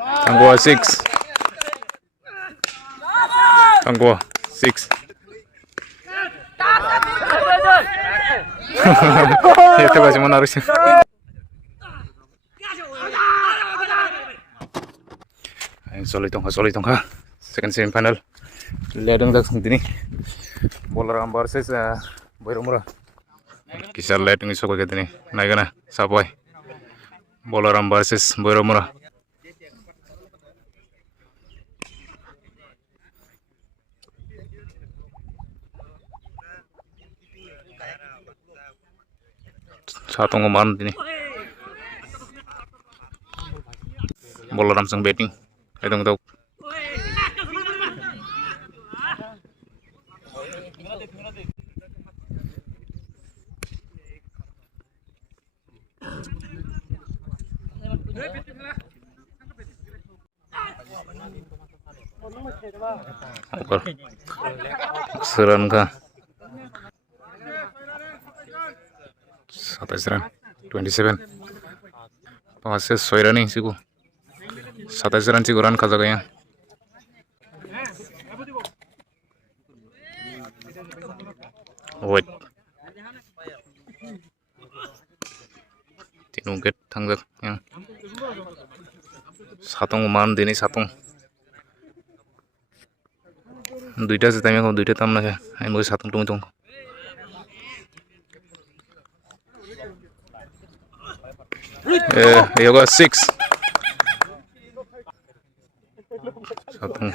Tangguh 6. Tangguh 6. Itu masih menarik sih. Solid dong ha. Second semifinal. Ledeng dak sini. Bolaram versus Boiromura. Kisah ledeng iso kayak gini. Naik na sapoy. Bolaram versus Boiromura. Satu ngoman ini. Bolaram sang betting. Edong tau. Seran ka 27 run 27 पास से 6 run ही सिको 27 run सिको run खा गए हैं wait तीनों gate थंगक yang सातों मान देने सातों दुईटा से टाइम को दुईटा ताम ना है मुझे सातों तुम yoga 6 सातों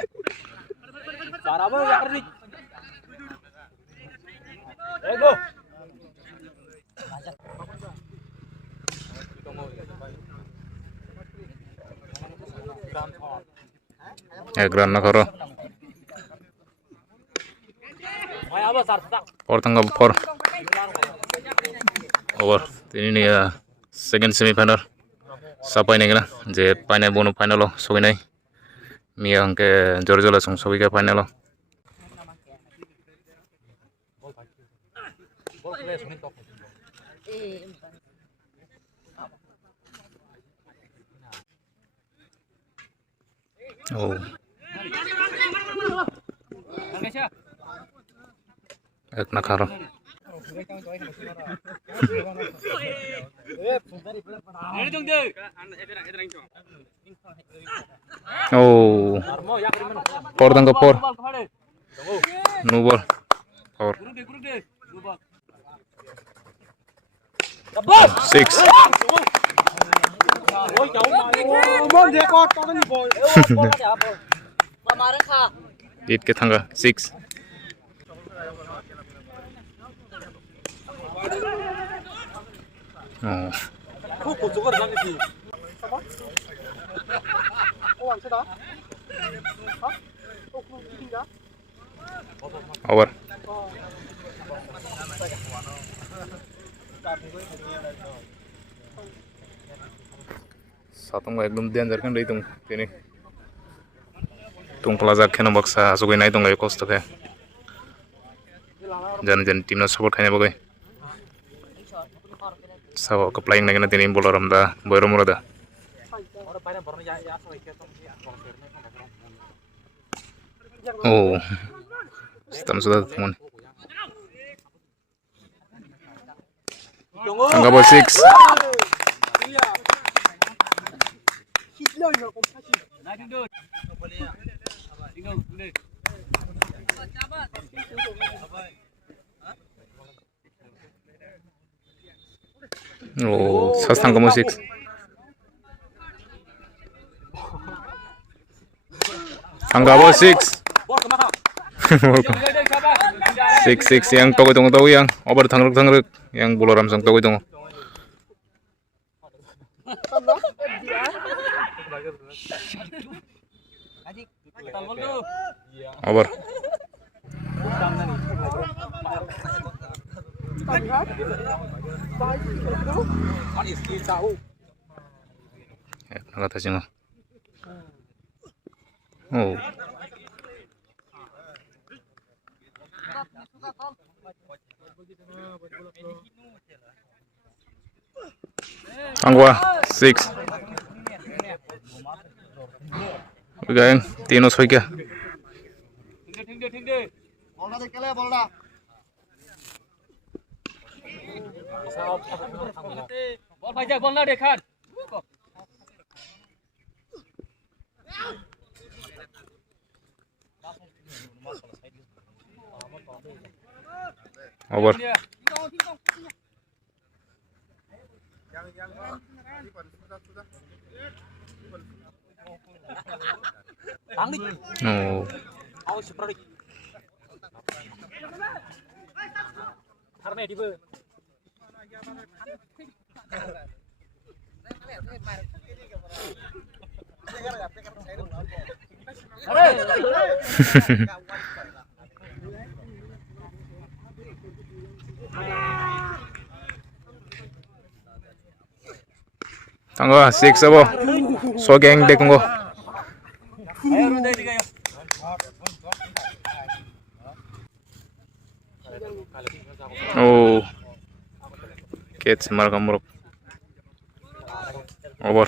grand na karo or tangga 4 over ini nih ya second semifinal sampai nih kan je final bono final lo so ini mia angke Georgia langsung so ke final lo oh ek na karo oh por tangga 4 no ball or 6 8 के Thanga 6 oh over सातों एकदम ध्यान रखन रही तुम ini tung plaza kena baksa sugai nai tung ayo cost ke jan timnas support khane bagai sawo ke playing nagena tini Bolaram da Boiromura da oh sistem sudah teman angka 6 oh sastang kamu 6 angka 6 6 yang tahu yang over tangruk yang Bolaram sang tahu over nggak tahu oh Anggua 6 Gang, Tino Soika. Over. No. Tangga 6 abo. So gang dekunggo. Oh. Catch mar kamurok. Over.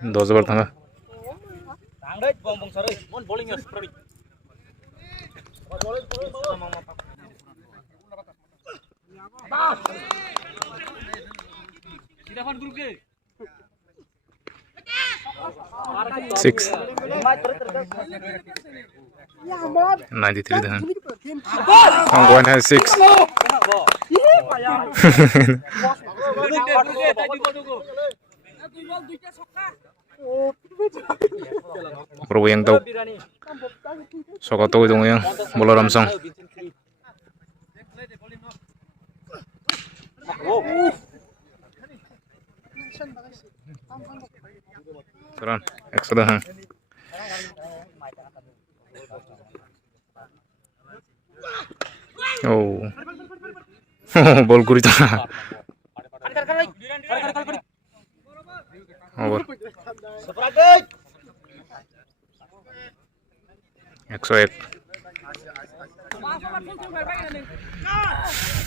10 over tangga. Six. 93 then. I'm going to have 6. Bro yang tahu. Sokot tahu itu yang bola ramsong. Turun, ekstra dah. Oh, bol gurita. Over. 101.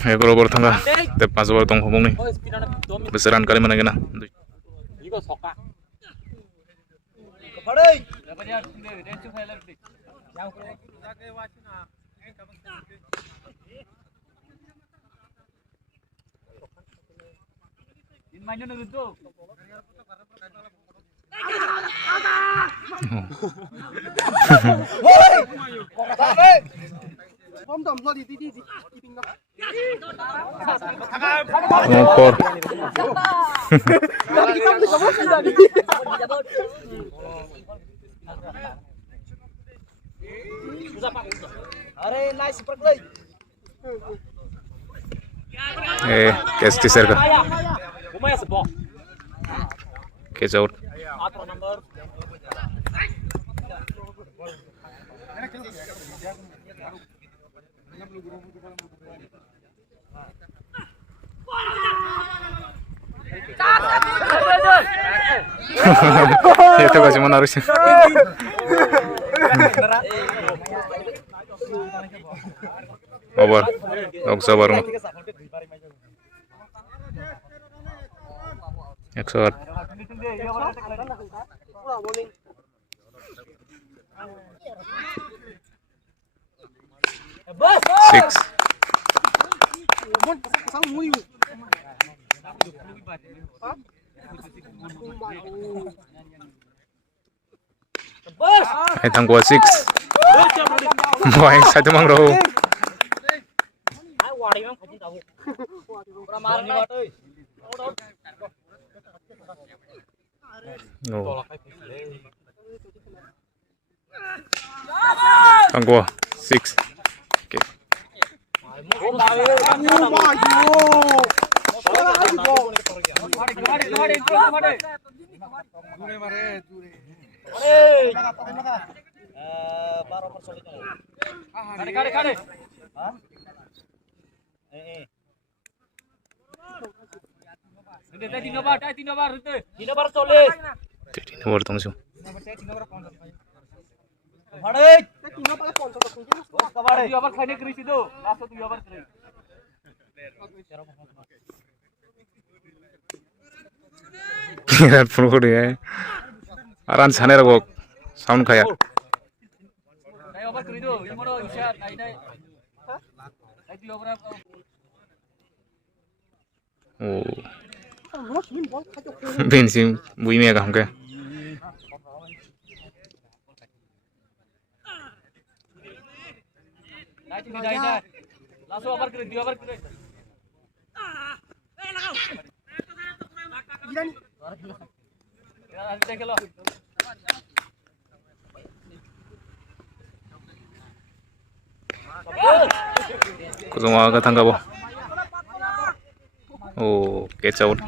Ekor over tangga. Tep 5 over tong hubung nih. Besaran kali mana kena? Ngopor. Catch teaser ka. Catch out. Itu kasih mana harusnya. Over. Dog sabar. Excellent. 6. Ay tangguh 6. Boy, satu mang roh. No. Tangguh 6. Okay. Kirat pun ko dia. Aran sana ragok sound kaya. Oh, bensin bui me agam ke. Kuzuma ka tangga bo. Oh, catch out.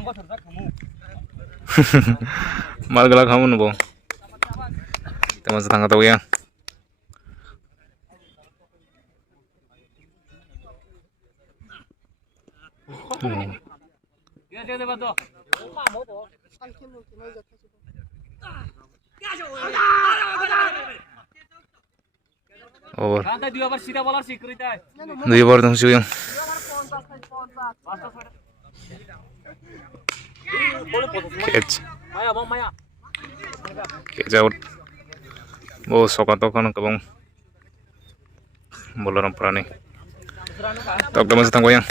Mal galak hamun bo. Teman setangga tahu ya. Over. Dua bar dong sih yang. Catch. Catch out. Bo sokato kan kabong. Bola ramprani. Tak teman setangga yang.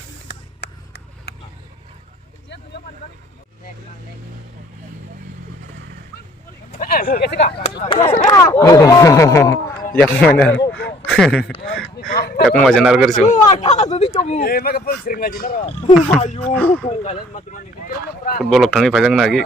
Yak mana? Yak mau jenar kerja. Footballok tangi pajang lagi.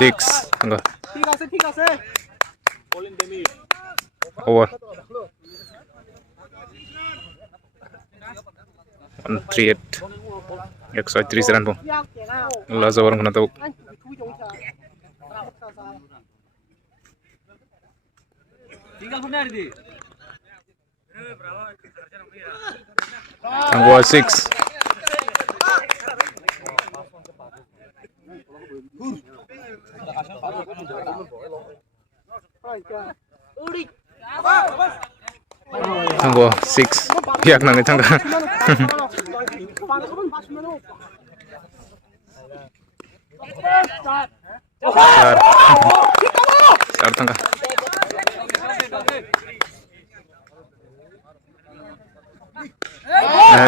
Six, enggak. Over. 138. 130 run po. Last over kena tahu. Tangguh 6. Tangguh 6. Pihak nang tangga. Start tangga.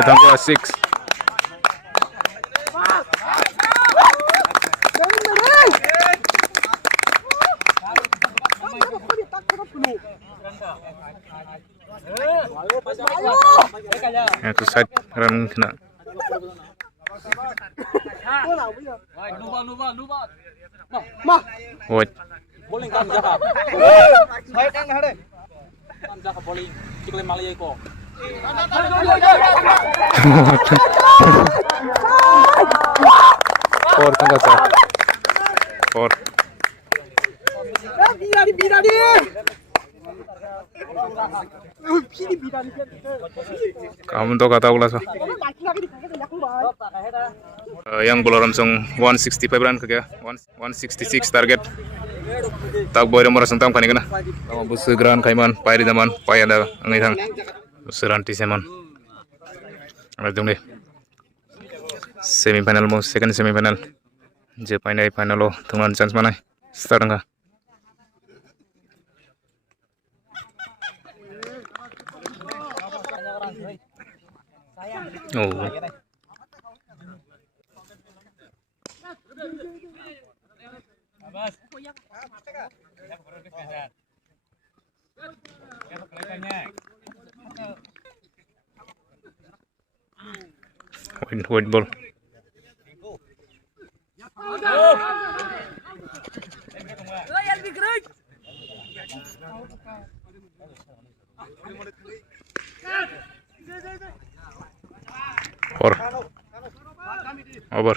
Tangguh 6. Itu side run kena. Wait. Bowling kan jaga. Side yang ada. Kan jaga bowling. Cikle Malaysia ko. Four tangga sir. Four. Kamu tuh kata ulas pak. Yang bola langsung 165 run ke ya, 166 target. Tak boleh nomor sentam kan ikana. Kamu bus geran kaiman, pairi daman, paya ada angin seranti seman. Aduh deh. Semifinal mau second semifinal. Je final lo, teman chance mana? Start enggak? Oh. White ball. Four. Over.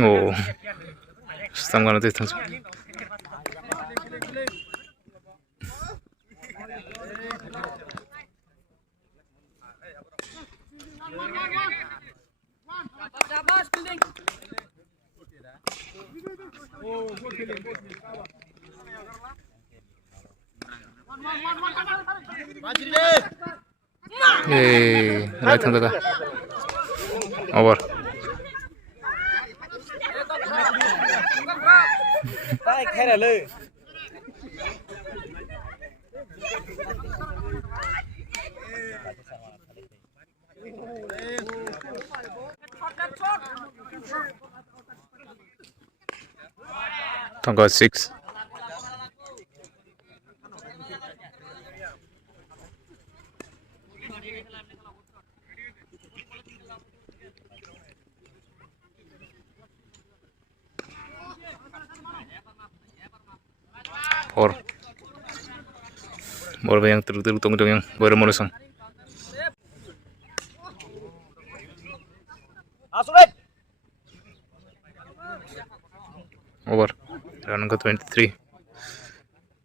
Oh, stam gana this thing. Hey, right hand daga. Over. Tay khe lời. Tonga 6. Four. More yang terus tong yang baru morosang. Asuret. Over. Run ke 23.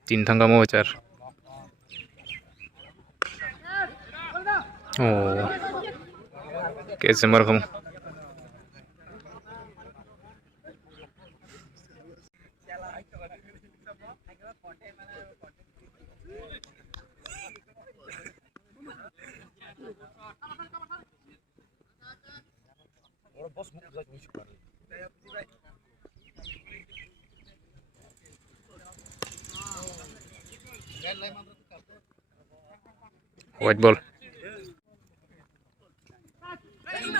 3 thanga mau 4. Oh. कैसे मर हम white ball.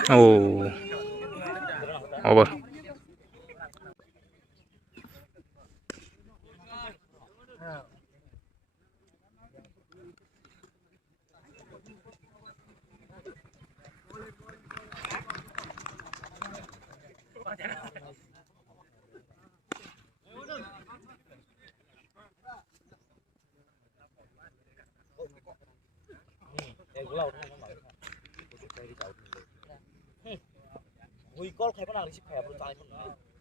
Oh, over. Ui con khai con nào ship khỏe rồi con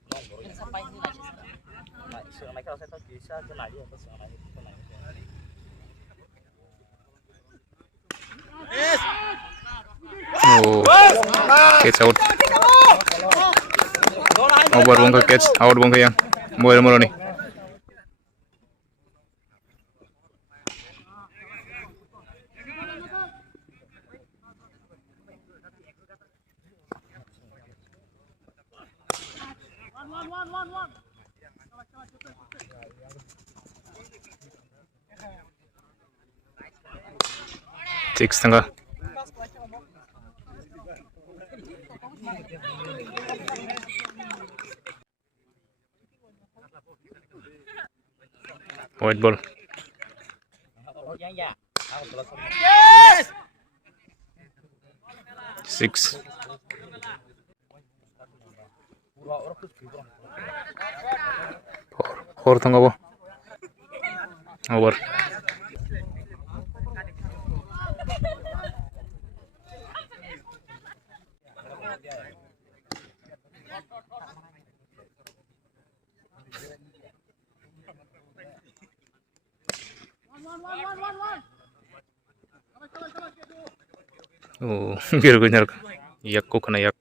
non rồi sampai ni lại sửa máy kalau saya tahu bisa ke này atau sửa này ke này Oh, catch out. Over bongka catch out bongka yang mau mau ni. Six tengah. White ball. Yes! 6. Four tengah bo. Over. Oh, biar gue nyerk. Yak kok kena yak.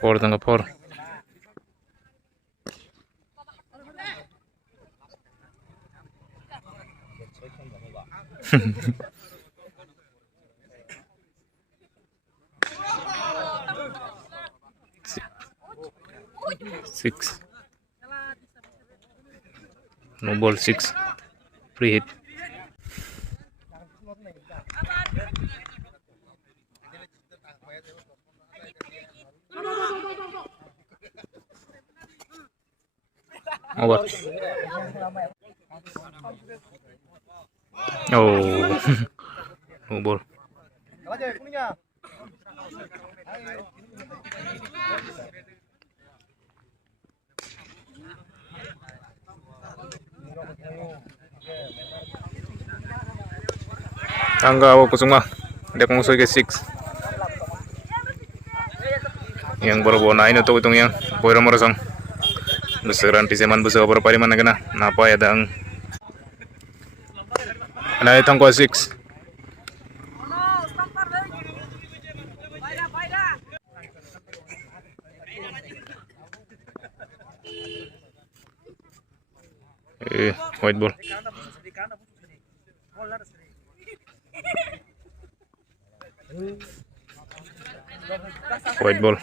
Four tengah four. Six. No ball 6. Free hit. Over. Oh. No ball. Tangga awak kusuma dia kongsoy ke 6 yang baru bawa nain atau hitung yang boy ramor sang beseran di zaman besar berapa di mana kena napa ya dang nah itu angka 6 white ball white ball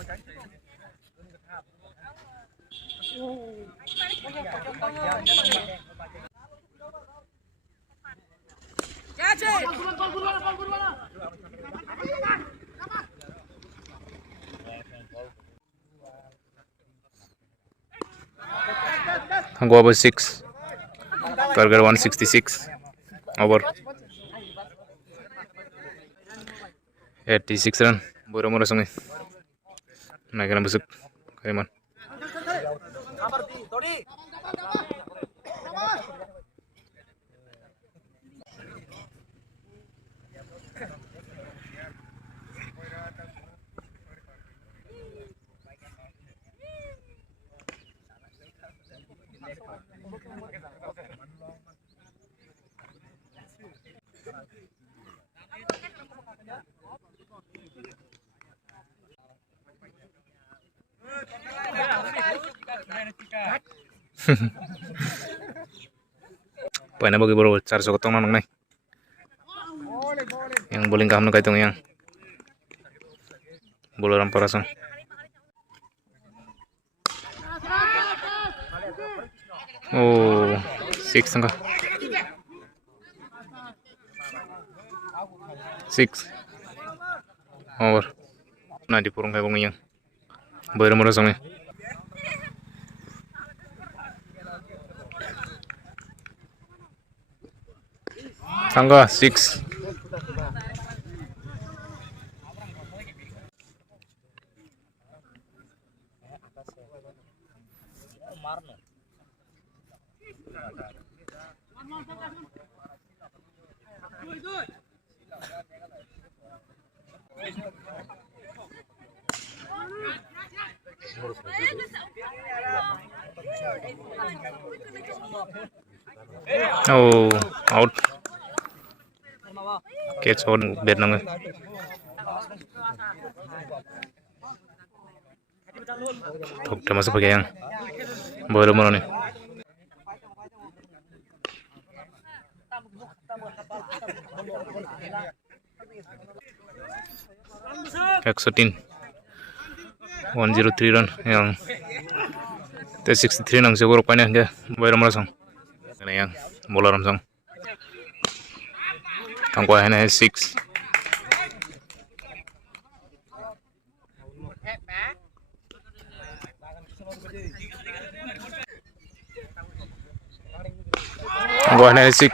go over 6 target 166 over 86 run boy ramor sang naik kena busuk Kaiman Paina bagi baru 400 kotong nang nai yang bowling kaham na kaitong yang bola ramparasang oh 6 tangga 6 over nah di purung kaibong yang boy ramor sang tangga 6 oh out catch on bed nang udah masuk pakai yang baru mana nih Exotin 103 run yang T63 nang seguro panen dia baru mana sang ini yang bola ramsang tangkwa hanya 6 tangkwa hanya 6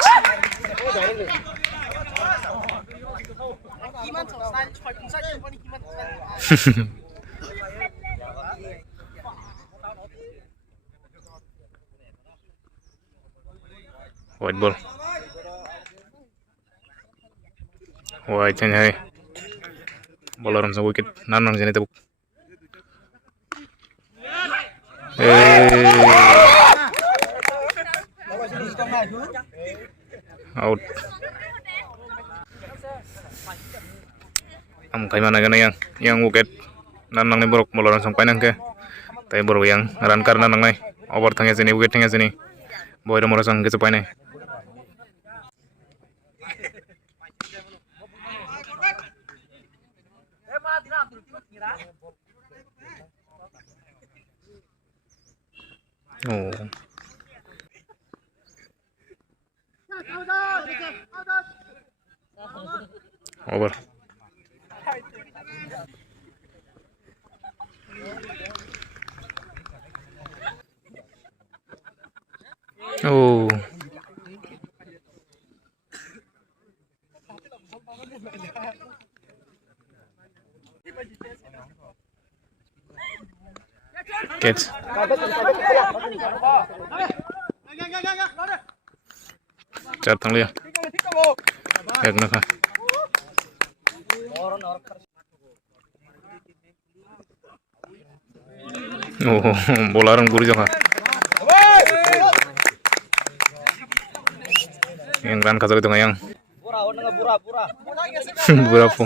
white ball white nya hai bola ramsang wicket nanang jane tebuk out kaimana gana yang wicket nanang ni borok bola ramsang painang ke tai borok yang run karena nang nai over thangya sini wicket thangya sini boy ramor sang ke painai oh over oh catch चार तंगलिया एक नखा Oh, bolaran guri jangka. Yang ran kasar itu yang Pura, warna pura, pura. berapa?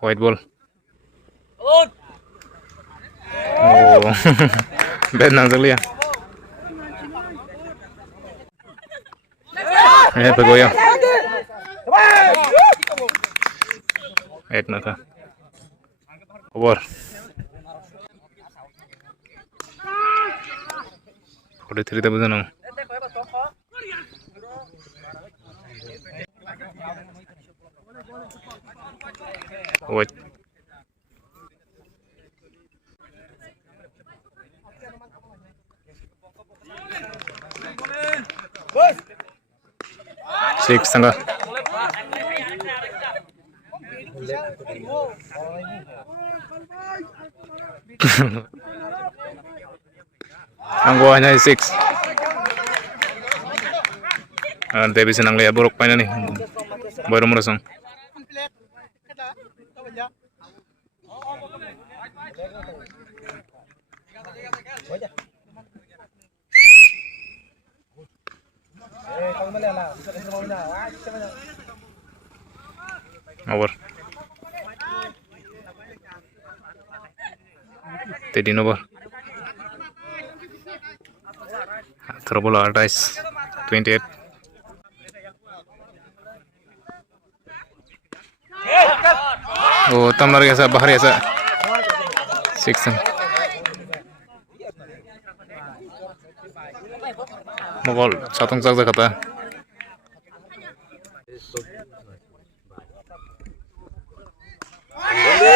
White ball. Out. Oh, bad nang sekali ya. Pegoyang. Naka. Over. Udah cerita betul. Wait. Six tangga. Anggo hanya 6. Nanti bisa nang lihat buruk panen nih. Baru merasong. Over. Tadi nomor. Terbola 28. Oh, tam lari asa bahari asa. 6. Mobile satong saksa kata.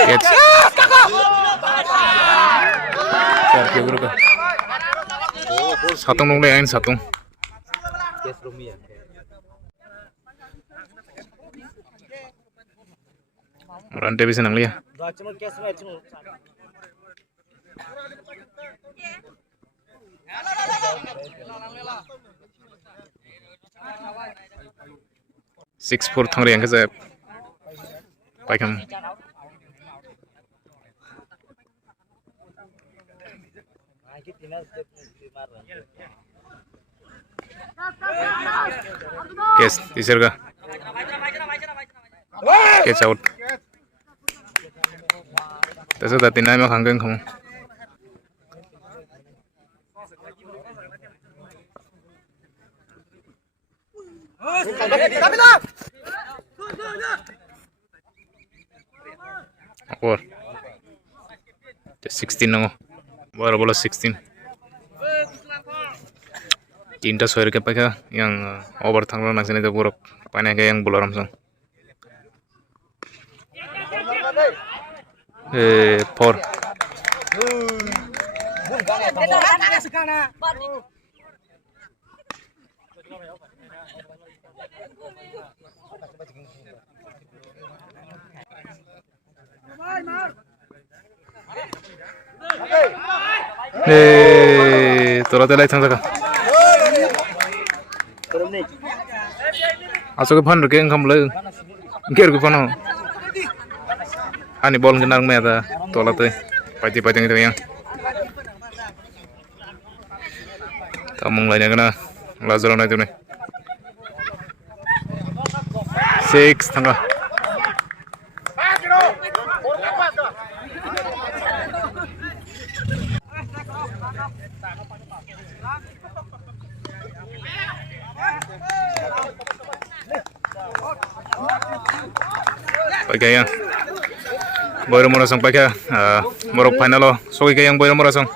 Catch. Siapa guru ka? Satong nung lain satong. Rantai bisa nang liya. Six four thangri yang kaza. Paikam. Yes, diserga. Catch out. Taso dati na mak hanggang kamu. Or 16 nang. Baru bola 16. Tinta soal ke pakai yang over thanglo nang sini tu buruk. Panen ke yang bola ramsong. 4. Tola telai thang saka. Asal ke pan reke ngam le. Ger ke pan. Ani bol kenang me ada tola te. Pati itu yang. Tamung lainnya kena lazaran itu nih. 6 tangga. Pakai yang baru merasong pakai morok final lo. So yang baru merasong.